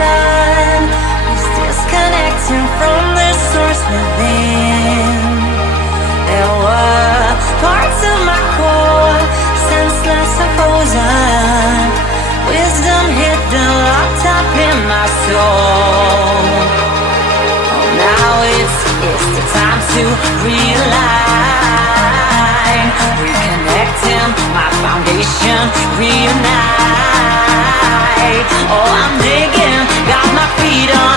foundation is disconnecting from the source within. There were parts of my core, senseless and frozen, wisdom hidden, locked up in my soul. Oh, now it's the time to realign, reconnecting my foundation, reunite. Oh, I'm digging, got my feet on